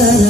Thank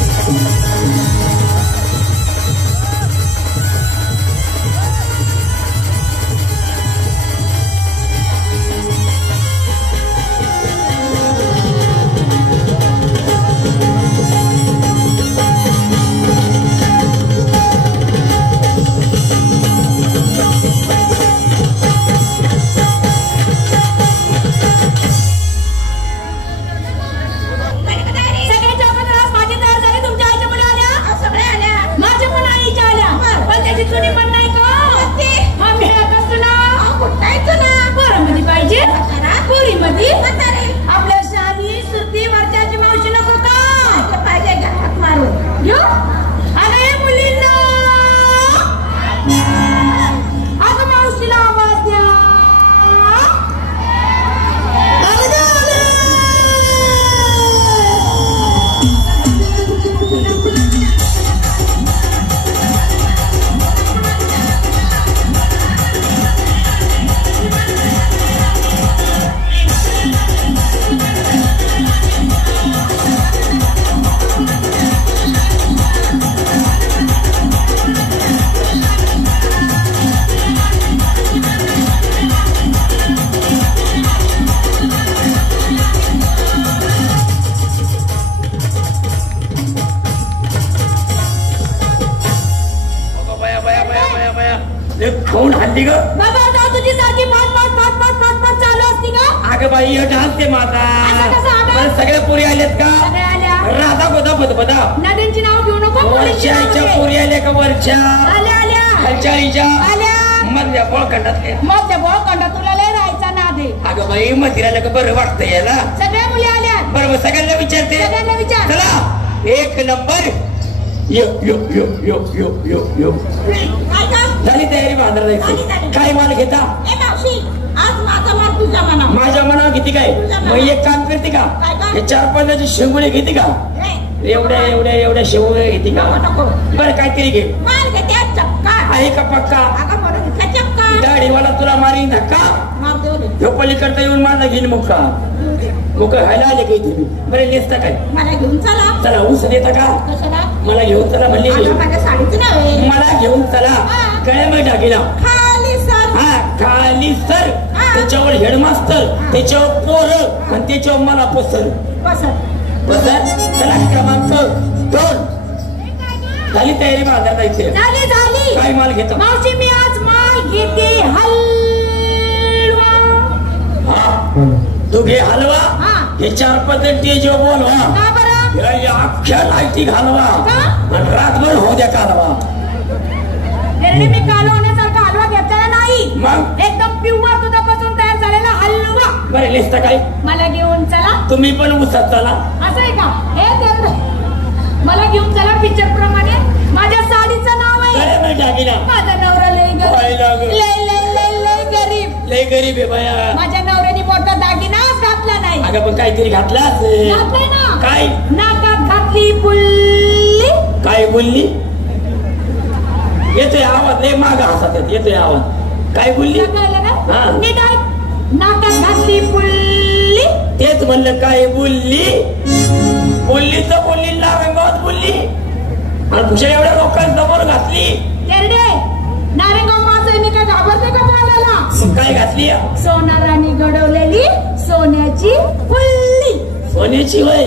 you. अगं बाई dance ते माझा सगळ्या पुरी आल्यात का राधा गोदा बदबदा नद्यांची नाव घेऊ नको वरच्या पुरी आल्या का वरच्या आल्या खालच्या मधल्या बोळखंडात तुला लय राहायचा ना दे. अगं बाई मधिराला का बरं वाटतंय याला सगळ्या मुली आल्या बरोबर सगळ्यांना विचारते चला एक नंबर यो यो यो यो यो यो यो झाली तयारी बांधणार जायची काय माल घेता माझ्या मनावर घेते काय मग एक काम करते का हे 4-5 शेंगुळे घेते का एवढ्या शेंगुळे घेते का बरं काहीतरी घे आहे का पक्का दाढीवाला तुला मारीन धक्का पलीकडता येऊन माझा घेईन मुक्का खायला आले काही तुम्ही बरं नेसता काय मला घेऊन चला ऊस देता का मला घेऊन चला म्हणली मला घेऊन चला काय मग टाकीला खाली सर त्याच्यावर हेडमास्टर त्याच्यावर पोर आणि त्याच्यावर मला पसर चला क्रमांक 2 झाली तयारी बाजार जायची काय माल घेतो मावशी मी आज माल घेते हलवा. तू घे हलवा हे 4-5 जो बोलवा अख्ख्या लाईटी घालवा आणि रातभर होऊ द्या कालवा. मी काल होण्यासारखा हलवा घेतला नाही मग एकदम प्युअर दुधापासून तयार झालेला हलवा. बरं लिस्ट काय मला घेऊन चला तुम्ही पण उसात चला असं आहे का हे मला घेऊन चला पिक्चर प्रमाणे माझ्या साडीचं नाव आहे माझा नवरा लय गरीब आहे बाया. माझ्या नवऱ्याने मोठा दागिनाच घातला नाही. अगं पण काहीतरी घातलाच ना काय नाकात घातली बुल्ली. काय बोलली येतोय आवाज लय माग हसत येतोय आवाज काय बोलली नाकात घातली बुल्ली. तेच म्हणलं काय बोलली तर बोलली नारंगावात बोलली आणि तुझ्या एवढ्या लोकांसमोर घातली नारेगाव माझं मी काय घाबरते का बोलायला. काय घातली सोनाराने घडवलेली सोन्याची फुल्ली. सोन्याची होय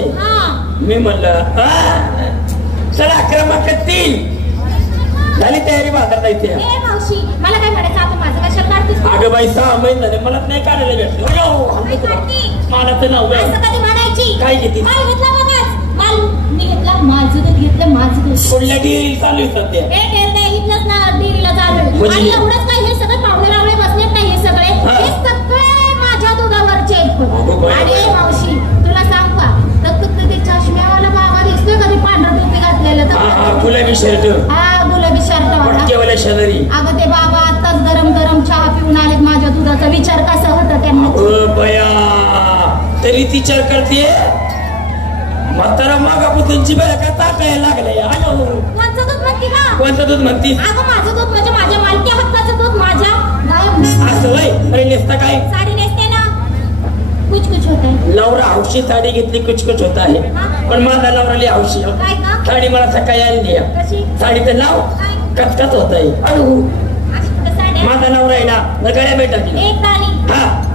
मी म्हणलं चला क्रमांक 3 झाली तयारी बाजार जायची. मावशी मला काय म्हणायचं आता माझं कशाला काढतेस. अगं बाई 6 महिने झाले मला नाही काढायला भेटलं मला तर नाव काय घेते मी घेतला माझं दूध घेतलं माझं दूध कुठल्या डेअरी चालू आहे सध्या इथलंच ना डेअरीला चालू आणि एवढंच काय हे सगळे पाहुणे रावळे बसलेत नाही हे सगळे माझ्या दुधावरचे आणि मावशी तुला सांग का तर ते चष्म्यावाला बाबा दिसतोय कधी पांढरा टोपी घातलेलं गुलाबी शर्ट गुलाबी शर्ट शेजारी अगं ते बाबा आताच गरम गरम चहा पिऊन आलेत माझ्या दुधाचा विचार कसा होता त्यांना बया तरी विचार करते म्हातारा मागापुतूंची बाया का टाकायला लागले. कोणतं दूध म्हणते का कोणतं दूध म्हणती अगं माझं दूध म्हणजे माझ्या मालकी हक्काचं दूध माझ्या असं वय अरे नेसता काय साडी नेसते ना कुछ होत आहे. नवरा हौशी साडी घेतली कुछ होत आहे पण माझा नवरा लिहा हौशी साडी मला सकाळी आली साडीचं नाव कचकच होत आहे. माझा नवरा आहे ना गळ्या भेटायची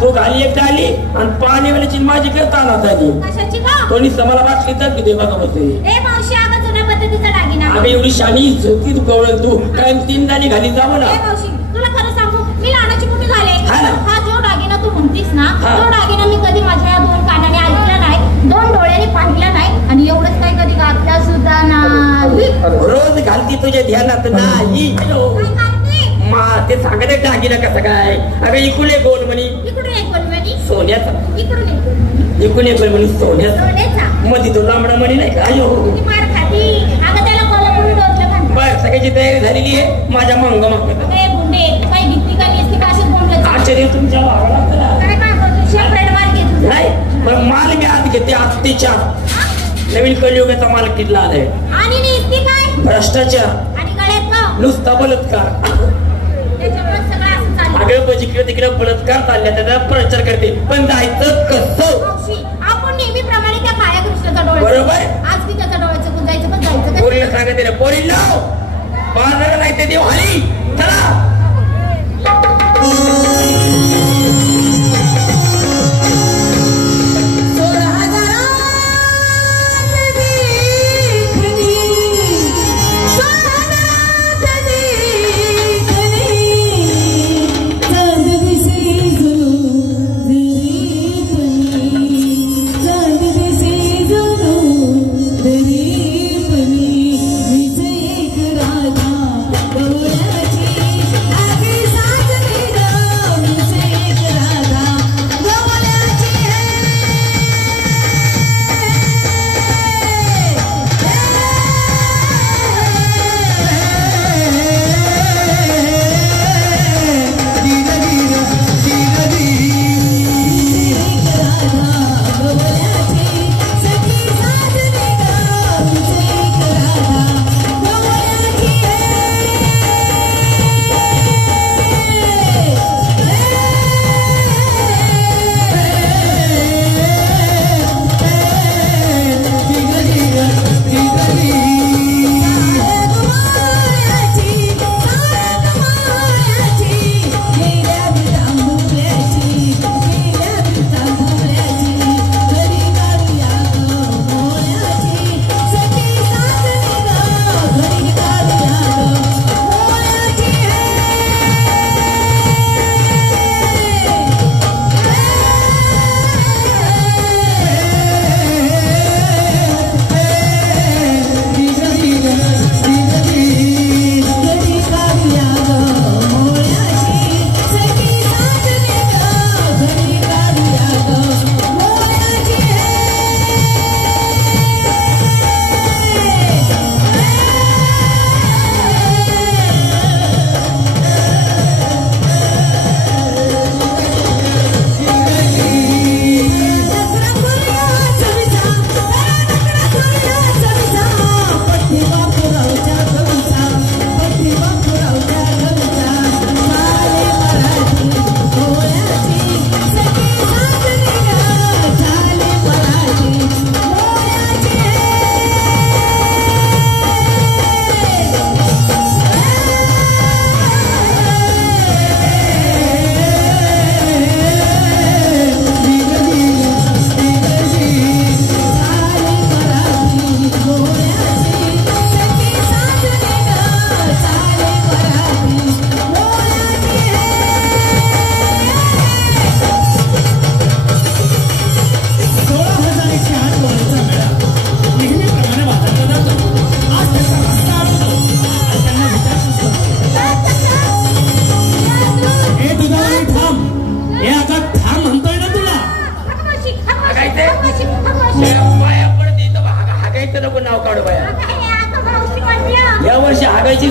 तू घाली एक डाली आणि पाणी वाल्याची माझी करता आणत आली कोणी मला वाटली तर किती बघा होते अगं एवढी शानी झोपी तू गवळ तू काय 3 दाणी घाली जावं ना. तुला खरं सांगू मी लहानाची मोठी झाले हा जो दागिना तू म्हणतीस ना तो दागिना मी कधी माझ्या 2 कानाने ऐकला नाही 2 डोळ्याने पाहिला नाही आणि एवढंच काही कधी घातला सुद्धा नाही. रोज घालती तुझ्या ध्यानात नाही ते सांगत दागिना कसं काय अगं इकडून एक गोल म्हणी सोन्याचा इकडून एक गोल म्हणी सोन्याचा मध्ये तो लांबडा म्हणी नाही का बर सगळ्याची तयारी झालेली आहे माझ्या मंग आश्चर्य तुमच्या नाही पण माल मी आज घेते आत्तेच्या नवीन कलियुगाचा माल किल्ला आलाय भ्रष्टाचार नुसता बलात्कार अगं तिकडे बलात्कार चालल्या त्याचा प्रचार करते पण जायचं कसं आपण नेहमीप्रमाणे त्या काळ्या कृष्णाचा डोळा बरोबर आज ती त्याचा डोळ्याचं पण जायचं पण जायचं पोरीला सांगते ना पोरी लाव बाजाराला नाही ते देव हली चला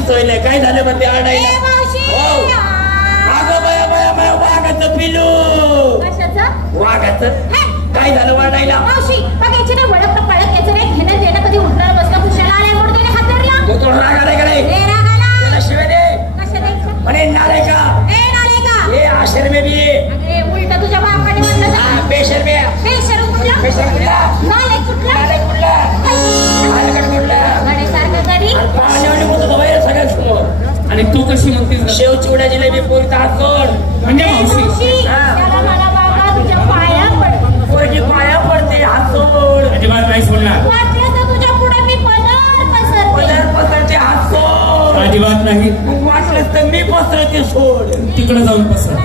सोय नाही. काय झालं म्हणते आणायला? अगं बया बया बया वाघाचं पिलू. वाघाचं काय झालं वाढायला? मावशी बघायची ना वडक पळत याचं काय घेणं देणं कधी उठणार बसला कुशाला आलाय म्हणून त्याने हात धरला. तो राग आलाय का नाही? राग आला. त्याला शिवाय दे. कशा द्यायचं? म्हणे नाले का हे आशर में भी अरे उलट तुझ्या बापाने म्हणलं हा बेशर में बेशरम कुठला? बेशर कुठला? नाले कुठला? नाले कुठला? नालेकड कुठला? गणेसारखं गडी पाण्याने बोलतो तो बाहेर सगळ्यांसमोर. आणि तू कशी म्हणतेस? शेव चिवडा जिलेबी पोरीचा हात सोड. म्हणजे मावशी त्याला मला बाबा तुझ्या पाया पड. पोरगी पाया पडते हात सोड. अजिबात नाही सोडणार. वाटलं तर तुझ्या पुढे मी पदर पसरते हात सोड. अजिबात नाही. वाटलं तर मी पसरते सोड. तिकडे जाऊन पसर.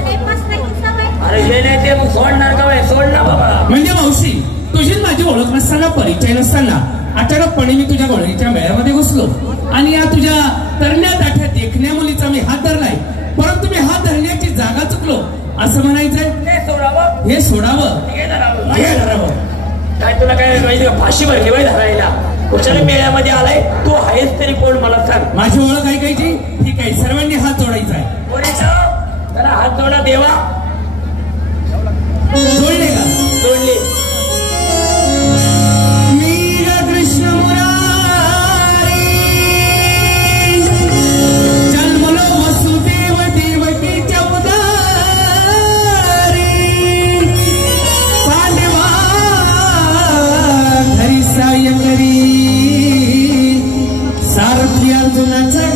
अरे हे नाही ते मग सोडणार का बाई? सोड ना बाबा. म्हणजे मावशी तुझी माझी ओळख नसताना परिचय नसताना अचानकपणे मी तुझ्या गळीच्या मेळ्यामध्ये घुसलो आणि या तुझ्या तरण्या ताठ्या देखण्या मुलीचा मी हात धरलाय. परंतु मी हात धरण्याची जागा चुकलो असं म्हणायचंय. हे सोडावं हे धरावं. काय तुला काय फाशी भरली बाई धरायला? कुठच्या मेळ्यामध्ये आलाय तू आहेस तरी कोण मला सांग. माझी ओळख ऐकायची? ठीक आहे सर्वांनी हात जोडायचा आहे. त्याला हात जोडा देवा. जोडले का? जोडले. मीरा कृष्ण मुरारी जन्मलो वसुदेव देवकीच्या उदरी पांडवा घरी सायकरी सारथी अर्जुनाच्या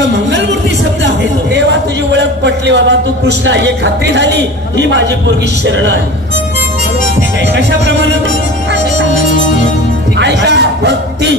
मंगलमूर्ती शब्द आहे तो. तेव्हा तुझी ओळख पटली बाबा. तू कृष्ण हे खात्री झाली ही माझी पोरगी शरण आहे. कशाप्रमाणे? ऐका भक्ती.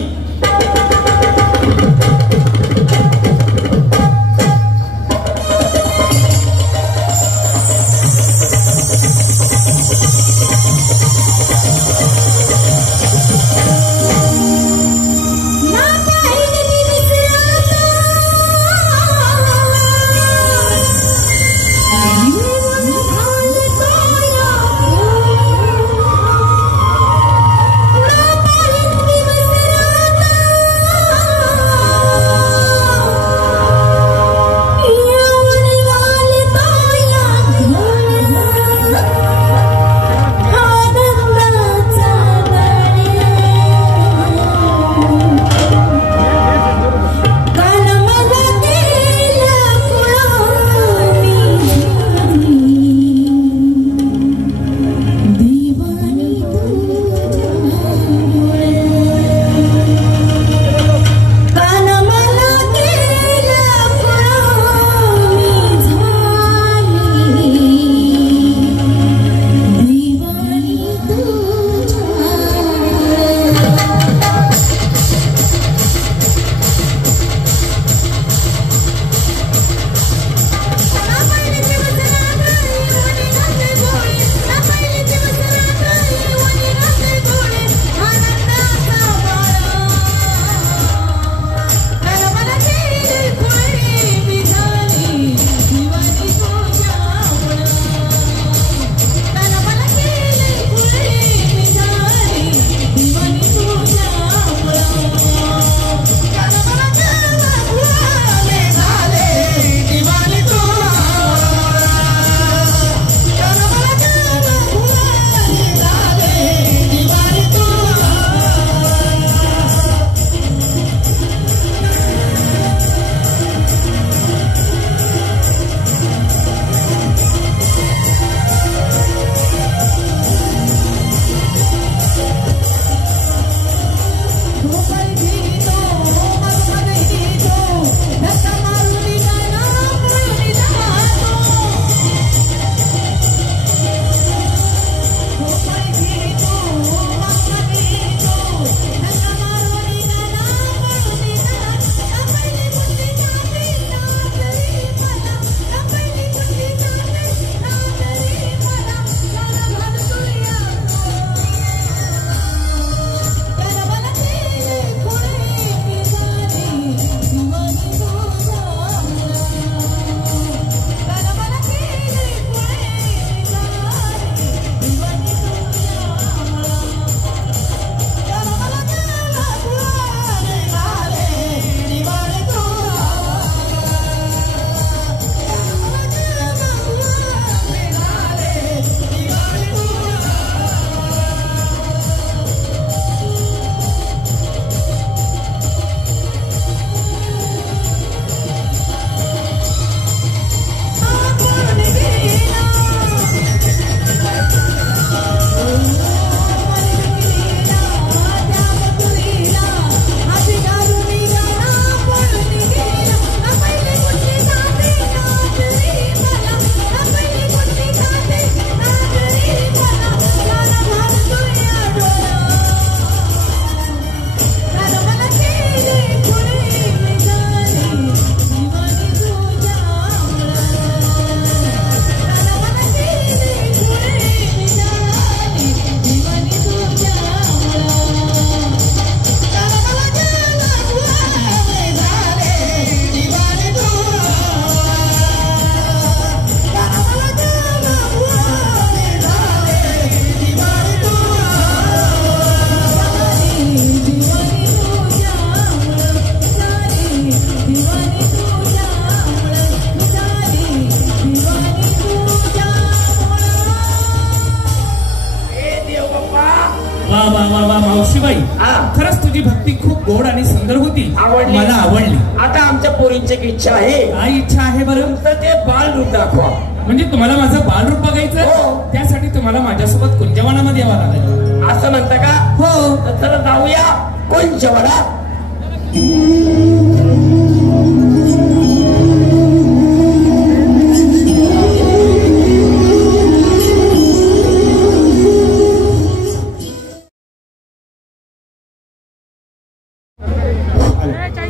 खरंच तुझी भक्ती खूप गोड आणि सुंदर होती. आवडली? मला आवडली. आता आमच्या पोरींची एक इच्छा आहे. काय इच्छा आहे बरं? तर ते बाल रूप दाखवा. म्हणजे तुम्हाला माझं बालरूप बघायचं? हो. त्यासाठी तुम्हाला माझ्यासोबत कुंजवनामध्ये यावं लागेल. असं म्हणता का? हो. तर चला जाऊया कुंजवनात.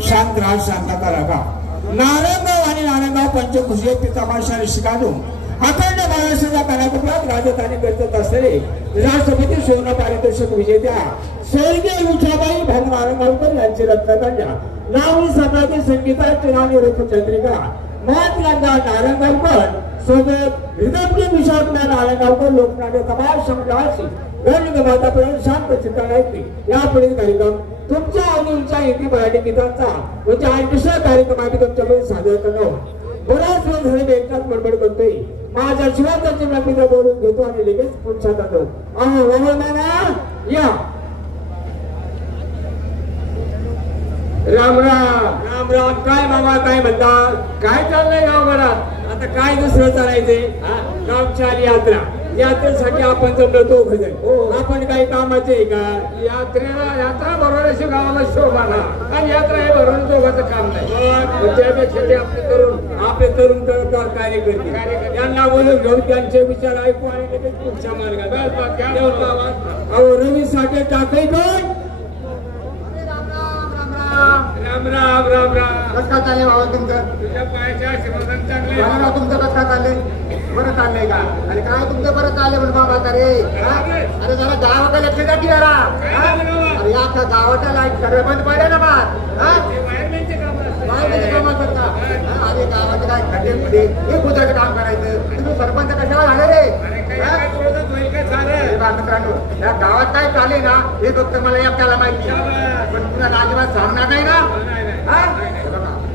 शांत राहा, शांतता राखा. नारायणगाव आणि नारायणगाव पंचकुशीय पितामह शिकारू अखंड महाराष्ट्राच्या कानाकोपऱ्यात राजधानी करत असलेले राष्ट्रपती सुवर्ण पारितोषिक विजेत्या स्वर्गीय उषाबाई भाऊ नारायणगावकर यांची रत्नकन्या नावनी सकाळची संगीताची नाव रूपचंद्रिका महात्मा नारायणगावकर सोबत हृदय विशाखना नारायणगावकर लोकनाट्य कमाल संग्रहाची गणगमातापर्यंत शांत चित्रालयातली यापुढील कार्यक्रम तुमच्या आवडीच्या हिंदी मराठी गीतांचा म्हणजे दुसरा कार्यक्रम आम्ही तुमच्याकडे सादर करणार. बराच वेळ झाले मी एकटाच बडबड करतोय. माझ्या शिवाचा चिन्ह बोलून घेतो आणि लगेच पुढच्या जातो. या राम राम राम राम. काय मामा काय म्हणता? काय चाललंय गावभरात? आता काय दुसरं चालायचंय? गावचार यात्रा. यात्रेसाठी आपण जमलो दोघ जण. आपण काही कामाचे आहे का? यात्रा भरवण्याशी गावाला शोभा ना. आणि यात्रा हे भरवून दोघांचं काम नाही. त्यापेक्षा आपले तरुण कार्य करते यांना बोलून घेऊन त्यांचे विचार ऐकू आणि लगेच पुढच्या मार्गात. अहो रवी साठे टाकाय पण राम राम राम राम. कसं काय चाललंय बाबा तुमचं? तुझ्या पायाच्या आशीर्वादाने चांगले. तुमचं कसं काय चाललंय? बरं चाललंय का? आणि काय तुमचं बरं चाललंय म्हणून बाबा? अरे जरा गावाकडे लक्ष द्या की जरा. अरे या गावाच्या लाईट सगळं बंद पडले ना वायरमॅनचे काम असतात का? अरे गावाचे काय खड्डे हे कुत्राचं काम करायचं. तुम्ही सरपंच कशाला झाले रे? मित्रांनो या गावात काय चालले ना हे फक्त मला एकट्याला माहिती. पण तुम्हाला अजिबात सांगणार नाही ना.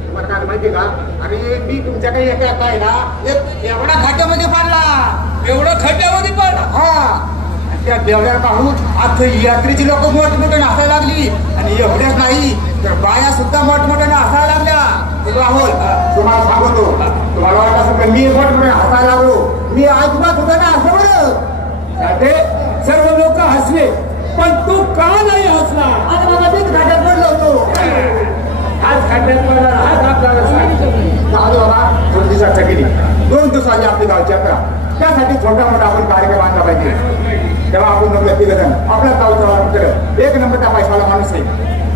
तुम्हाला काय माहिती का? अरे मी तुमच्याकडे येते आता आहे ना एवढा खड्ड्यामध्ये पडला. एवढं खड्ड्यामध्ये पडला? हा. त्या देवळ्या पाहून आता यात्रेची लोक मोठमोठ्याने हसायला लागली. आणि एवढ्याच नाही तर बाया सुद्धा मोठमोठ्याने हसायला लागल्या. राहुल तुम्हाला सांगतो तुम्हाला वाटत असं मी मोठमोठ्याने हसायला लागलो. मी अजिबात होता ना असं बरं. सर्व लोक हसले पण तू का नाही हसला? आता बाबा तेच खड्ड्यात पडलो होतो. आज खड्ड्यात पडला आज आपल्याला चालू बाबा 2 दिवसात केली. 2 दिवसाची आपली गावची यात्रा. त्यासाठी छोटा मोठा आपण कार्यक्रम आणला पाहिजे. तेव्हा आपण जमलं तिघ जण आपल्या गावचा एक नंबरचा पैशाला माणूस आहे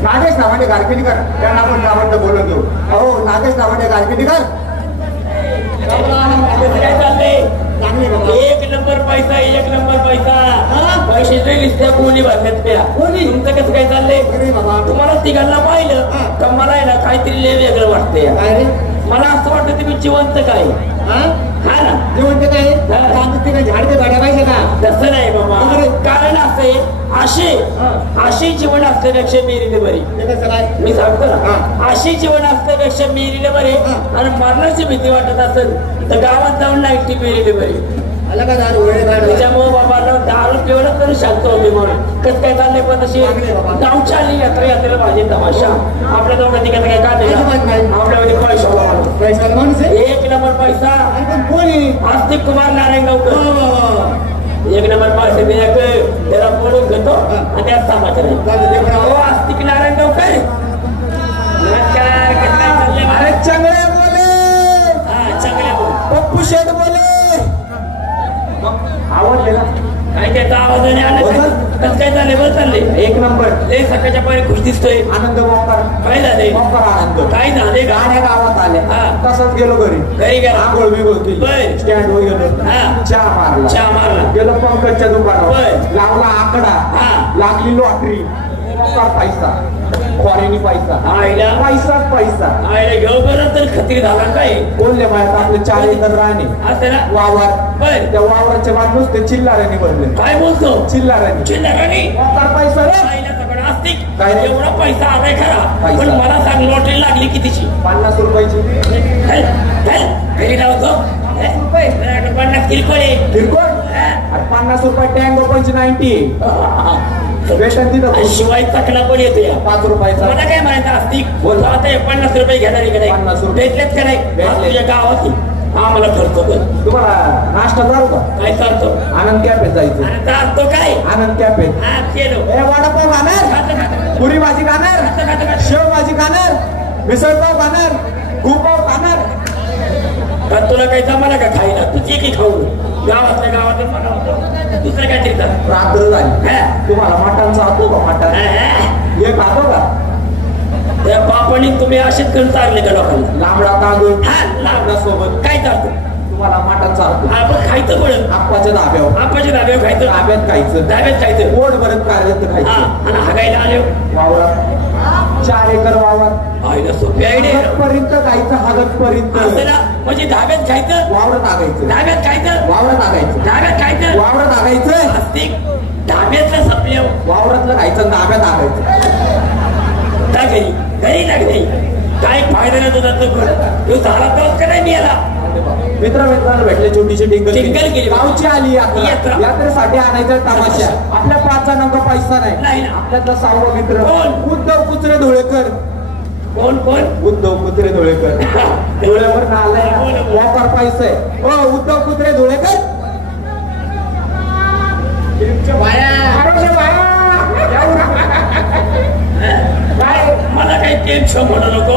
नागेश नावाने गारखेडीकर. त्यांना आपण आवडतं बोलून देऊ. अहो नागेश नावाने गारखेडीकर. काय चाललंय? चांगले बाबा. एक नंबर पैसा. एक नंबर पैसा. पैशाच्या लिस्ट्या कोणी भरल्यात त्या? तुमचं कसं काय चाललंय? तुम्हाला तिघांना पाहिलं तर मला आहे ना काहीतरी लय वेगळं वाटतंय. मला असं वाटतं तुम्ही जिवंत काय? हा ना जेवण काय झाडते भाड्या पाहिजे का? तसं नाही बाबा. कारण असं आहे अशी जीवन असल्यापेक्षा मेरीने बरी. मी सांगतो ना अशी जीवन असल्यापेक्षा मेरीने बरी. आणि मरणाची भीती वाटत असेल तर गावात जाऊन लाईटी मेरीने बरी. त्याच्यामुळे बाबा दारू पिवलं तरी शांत होते म्हणून. कसं काय चाललंय पण तशी गावच्या आली यात्रेला माझी तमाशा. आपल्या दोघांनी कसं काय काय आपल्यामध्ये पैसा एक नंबर पैसा. आस्तिक कुमार नारायणगावकर एक नंबर पैसे त्याला बोलून घेतो आणि त्यात समाचार आहे. आस्तिक नारायणगावकर अरे चांगले बोले. हा चांगले बोल. पप्पू शेठ बोले. आवडले ना काय त्याचा आवाजाने आला कसं काय चाललंय? बरं चाललंय एक नंबर. लय सकाळच्या पाणी खुश दिसतोय. आनंद मोकर. काय झालंय? मोकर आनंद. काय झाले? गाण्या गावात आले. हा. तसंच गेलो घरी. घरी गेला. आंघोळ बिघोळ केली. बर. स्टँड वर गेलो. हा. चहा मारला. गेलो पंकजच्या दुकानावर. लावला आकडा. लागली लॉटरी. पैसा फॉरेनी पैसा. पैसाच पैसा. घेऊ बरं तर खत्री झाला काय? बोलले माहिती आपले 4 एकर राहणे असं ना वावर. त्या वावराचे बांधूस ते चिल्लाऱ्याने भरले. काय बोलतो? चिल्लाऱ्याने पैसा रे. काय एवढा पैसा आलाय खरा पण मला सांग लॉटरी लागली कितीची? 50 रुपयाची. घरी लावतो 50 किरकोळ. किरकोळ 50 रुपये टँगो 90. वेतन तिथं आणि शिवाय तकला पण येतो या 5 रुपयाचा. मला काय म्हणायचं आस्तिक बोल. आता हे 50 रुपये घेणार आहे का नाही? 50 रुपये. भेटलेत का नाही? आज तुझ्या गावात ये. आम्हाला खर्च कर. तुम्हाला नाश्ता चालू का? काय चालतो? आनंद कॅफेत जायचं. आणि चालतो काय? आनंद कॅफेत. हा केलो. ए वडापाव खाणार, खातं, खातं, पुरी भाजी खाणार, खातं, खातं, खातं. शेव भाजी खाणार, मिसळपाव खाणार, गुपाव खाणार. पण तुला काही जमाना का खायला? तू जे काही खाऊ गावातल्या गावात मला होतं दुसरं काय तरी कर. रात्र झाली. हा. तुम्हाला मटण चालतो का? मटण हे खातो का? त्या बापाने तुम्ही असेच करून चालले का लोकांना? लांबडा तांदूळ हा लावला सोबत काय चालतं? तुम्हाला मटण चालतो. आपण खायचं पडत आप्पाच्या धाब्यावर, आपाच्या धाब्यावर खायचं, धाब्यात खायचं, धाब्यात खायचं. पोट भरत कार्यरत हा खायचं. आणि हागायला आले वावरात 4 एकर वावर, आईला सोपी आयडिया पर्यंत खायचं, हागत पर्यंत असं ना. म्हणजे धाब्यात खायचं, वावरात आगायचं, धाब्यात खायचं, वावरात आगायचं, धाब्यात खायचं. वावरात आगायचं, आस्तिक धाब्यातलं संपल्यावर वावरातलं खायचं, धाब्यात आगायचं. जा घरी, घरी ना घरी. काय फायदा नाही तुझा तो झाला तोच का नाही मी याला मित्रांना भेटले, छोटीशी टिंगल टिंगल केली. गावची आली यात्रा. यात्रा. यात्रेसाठी आणायचा तमाशा. आपल्या 5 जणांचा पैसा नाही नाही. ना. आपल्यातला 6वा मित्र कोण? उद्धव कुत्रे धुळेकर. कोण कोण? उद्धव कुत्रे धुळेकर. धुळेवर नालाय वापर पैसे. हो उद्धव कुत्रे धुळेकर. मला काही टेन्शन म्हणू नको.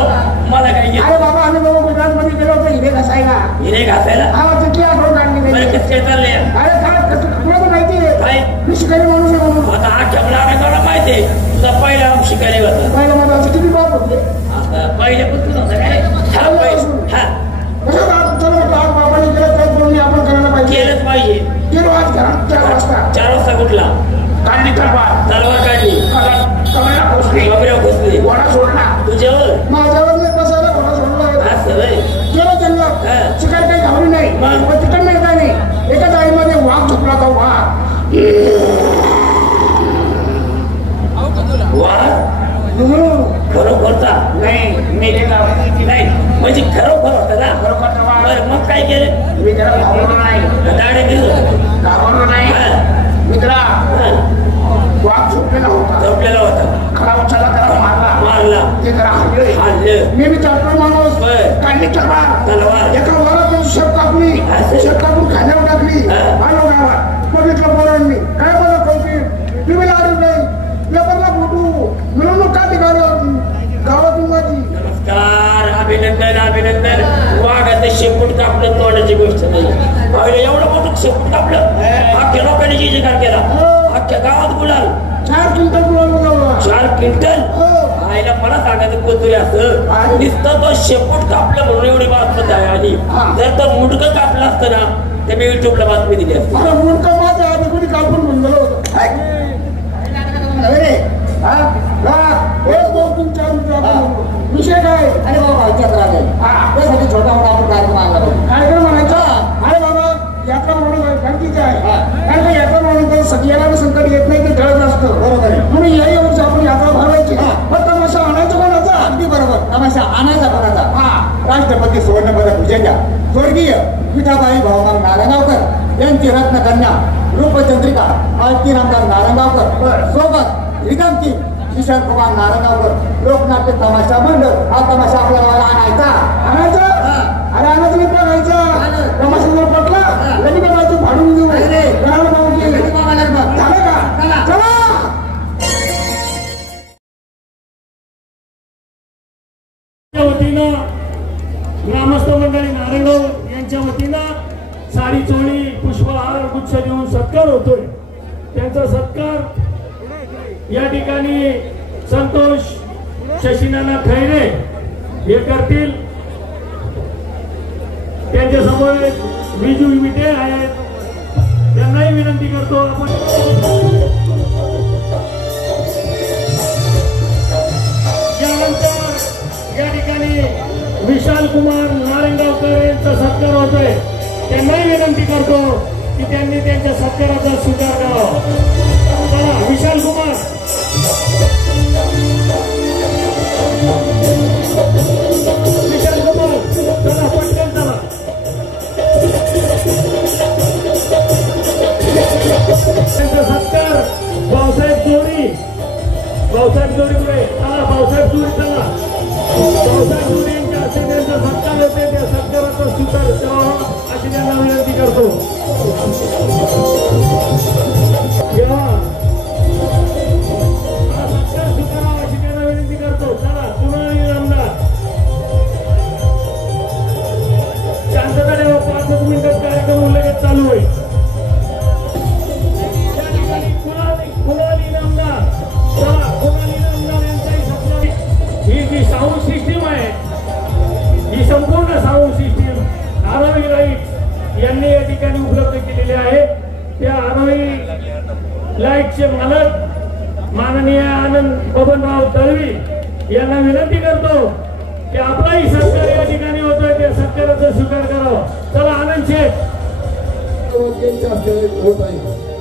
मला काही अरे बाबा आम्ही बाबा गुजरातमध्ये गेलो होतो हिरे घासायला. हिरे घासायला. हा तिथली आठवण काढली बरं नाही. कसं काय चाललंय? अरे काय तुला तर माहिती आहे काय मी शिकारी माणूस आहे म्हणून. आता हा खेळला आम्हाला माहितीये तुझा पहिला शिकारी होता. पहिला माझा असं किती बाप होते. आता पहिल्यापासून होता काय? हा पहिला हा कसं बाप चला म्हटलं आज बाबाने केलं तर बोलणी आपण करायला पाहिजे. केलंच पाहिजे. गेलो आज घरात 4 वाजता. 4 वाजता कुठला काढली तलवार काढली, कमळा घुसली, बाबऱ्या घुसली, घोडा सोडला. तुझ्यावर माझ्यावर नाही बसायला घोडा सोडला. असं होय. गेलो जंगलात. हा. शिकार काही घावली नाही. मग? पण तिकडं मिळता नाही. एका जाळीमध्ये वाघ झोपला होता. वाघ खरोखरचा नाही मेले गाव नाही म्हणजे खरोखर होता ना. खरोखरचा वाघ. बरं मग काय केलं? मी त्याला घाबरलो नाही. दाड्या केलं. घाबरलो नाही. मित्रा वाघ झोपलेला होता. झोपलेला होता. खडा उचलला त्याला मारला. ते जरा हल्ले. हल्लं. मी चालतो माणूस. बरं. काढली तलवार. तलवार. एका वरात शेप कापली. असं. शेप कापून खाण्यावर टाकली. हा. आलो गावात. बघितलं पोरांनी काय बोला कौतिक तुम्ही लाडू नाही पेपरला फोटो मिळवणूक का निघाली होती गावातून माझी. नमस्कार, अभिनंदन अभिनंदन. वाघाचं शेपूट कापलं तोंडाची गोष्ट नाही. पाहिलं एवढं मोठं शेपूट कापलं. अख्ख्या लोकांनी जिजिकार केला. अख्ख्या गावात गुलाल. 4 क्विंटल बोलावलं. 4 क्विंटल. आईला मला सांगायचं कोतुरी असं नुसतं तो शेपूट कापलं म्हणून एवढी बातमी आली. जर तो मुडकं कापलं असतं ना ते मी युट्यूबला बातमी दिली असते. मला मुंडकं माझं आधी कोणी कापून म्हणलं होतं. विषय काय? अरे बाबा त्यासाठी छोटा मोठा आपण कार्यक्रम आणला कार्यक्रम म्हणायचा. अरे बाबा यात्रा म्हणून गणतीची आहे. कारण का यात्रा म्हणून सगळ्याला संकट येत नाही ते कळत असतं. बरोबर आहे. म्हणून याही वर्षी आपण यात्रा भरवायची. पण तमाशा आणायचा कोणाचा? अगदी बरोबर. तमाशा आणायचा कोणाचा? राष्ट्रपती सुवर्णपदक विजेत्या स्वर्गीय विठाबाई भाऊराव नारायणगावकर यांची रत्नकन्या रूपचंद्रिका मालती रामदास नारायणगावकर सोबत रिकामची किशोर कुमार नारायणगावकर लोकनाट्य तमाशा मंडळ. हा तमाशा आपल्याला आणायचा. आणायचा? अरे आणायचं नाही बघायचा. तमाशा जर पटला लगेच बाबाची फाडून देऊ. झालं का? चला वतीनं ग्रामस्थ मंडळी नारायणगाव यांच्या वतीनं साडी चोळी पुष्पहार गुच्छ देऊन सत्कार होतोय. त्यांचा सत्कार या ठिकाणी संतोष शशीनाना खैरे हे करतील. त्यांच्या समोर बिजू विटे आहेत. त्यांनाही विनंती करतो आपण यानंतर या ठिकाणी विशाल कुमार नारायणगावकर यांचा सत्कार होतोय. त्यांनाही विनंती करतो की त्यांनी त्यांच्या सत्काराचा स्वीकार करावा. चला विशाल कुमार. विशाल कुमार चला पटकन चला. त्यांचा सत्कार भाऊसाहेब जोरी भाऊसाहेब जोडीपुढे चला, भाऊसाहेब जोडी चला, भाऊसाहेब जोडी यांच्या हस्ते त्यांचा सत्कार होते, त्या सत्काराचा स्वीकार करावा अशी त्यांना विनंती करतो. सत्कार स्वीकारावा अशी त्यांना विनंती करतो. चला कुणाली आमदार शांतता ठेवा, 5 मिनिटात कार्यक्रम लगेच चालू होईल. कुणाली आमदार चला, कुणाली आमदार यांचाही सत्कार. ही जी साऊंड सिस्टीम आहे, ही संपूर्ण साऊंड सिस्टीम आरोही लाईट यांनी या ठिकाणी उपलब्ध केलेली आहे. त्या आरोही लाईटचे मालक माननीय आनंद बबनराव दळवी यांना विनंती करतो की आपलाही सत्कार या ठिकाणी होतोय, त्या सत्काराचा स्वीकार करावा. चला आनंद शेठ होत आहे.